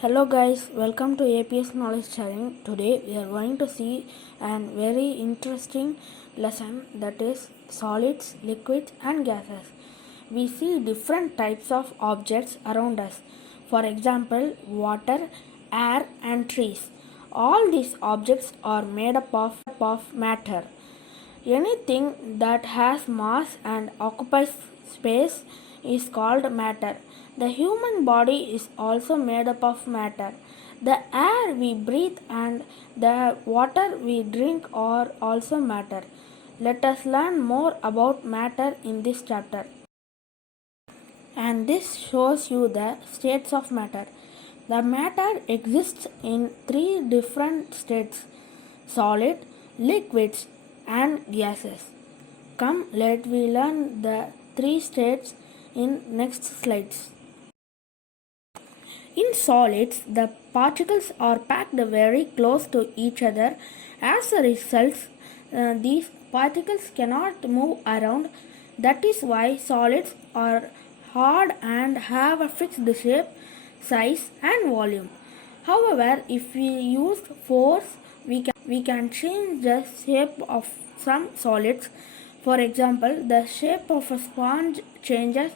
Hello guys, welcome to APS Knowledge Sharing. Today we are going to see a very interesting lesson, that is solids, liquids and gases. We see different types of objects around us. For example, water, air and trees. All these objects are made up of matter. Anything that has mass and occupies space is called matter. The human body is also made up of matter. The air we breathe and the water we drink are also matter. Let us learn more about matter in this chapter. And this shows you the states of matter. The matter exists in three different states: solid, liquids, and gases. Come, let we learn the three states in next slides. In solids, the particles are packed very close to each other. As a result, these particles cannot move around. That is why solids are hard and have a fixed shape, size, and volume. However, if we use force, we can change the shape of some solids. For example, the shape of a sponge changes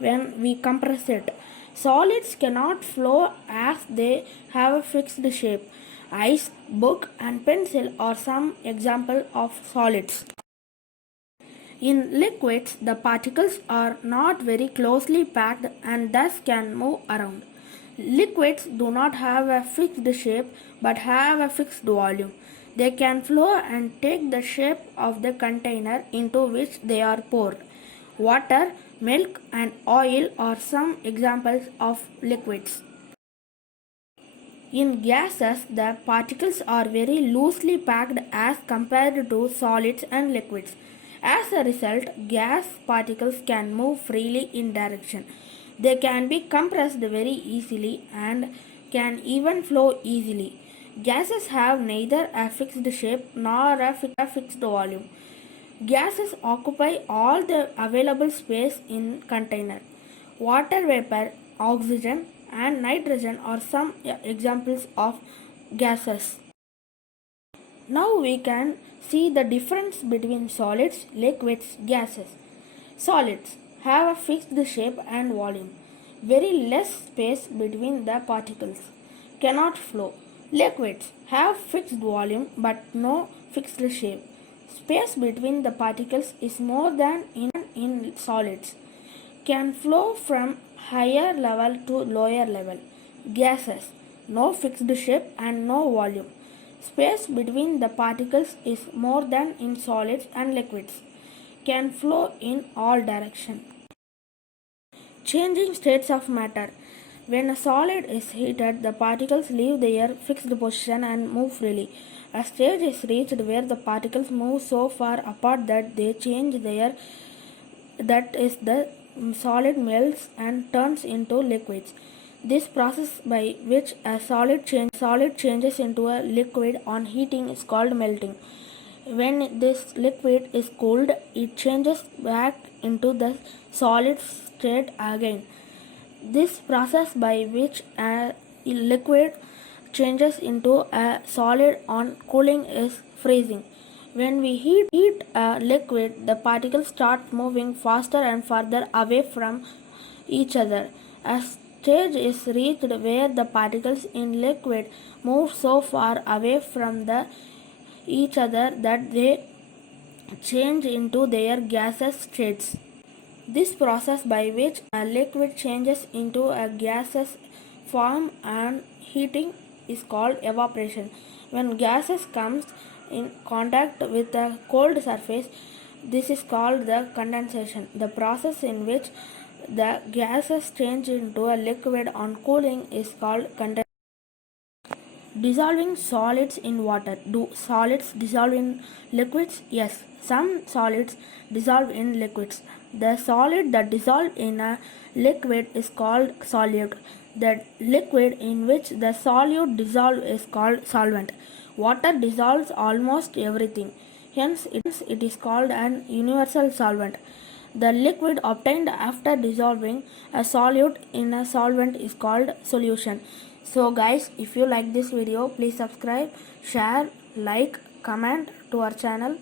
when we compress it. Solids cannot flow as they have a fixed shape. Ice, book, and pencil are some examples of solids. In liquids, the particles are not very closely packed and thus can move around. Liquids do not have a fixed shape but have a fixed volume. They can flow and take the shape of the container into which they are poured. Water, milk, and oil are some examples of liquids. In gases, the particles are very loosely packed as compared to solids and liquids. As a result, gas particles can move freely in direction. They can be compressed very easily and can even flow easily. Gases have neither a fixed shape nor a fixed volume. Gases occupy all the available space in container. Water vapor, oxygen and nitrogen are some examples of gases. Now we can see the difference between solids, liquids, gases. Solids have a fixed shape and volume. Very less space between the particles. Cannot flow. Liquids have fixed volume but no fixed shape. Space between the particles is more than in solids. Can flow from higher level to lower level. Gases, no fixed shape and no volume. Space between the particles is more than in solids and liquids. Can flow in all directions. Changing states of matter. When a solid is heated, the particles leave their fixed position and move freely. A stage is reached where the particles move so far apart that they change their the solid melts and turns into liquids. This process by which a solid changes into a liquid on heating is called melting. When this liquid is cooled, it changes back into the solid state again. This process by which a liquid changes into a solid on cooling is freezing. When we heat a liquid, the particles start moving faster and further away from each other. A stage is reached where the particles in liquid move so far away from each other that they change into their gaseous states. This process by which a liquid changes into a gaseous form and heating is called evaporation. When gases comes in contact with a cold surface, this is called the condensation. The process in which the gases change into a liquid on cooling is called condensation. Dissolving solids in water. Do solids dissolve in liquids? Yes, some solids dissolve in liquids. The solid that dissolves in a liquid is called solute. The liquid in which the solute dissolves is called solvent. Water dissolves almost everything. Hence, it is called an universal solvent. The liquid obtained after dissolving a solute in a solvent is called solution. So guys, if you like this video, please subscribe, share, like, comment to our channel.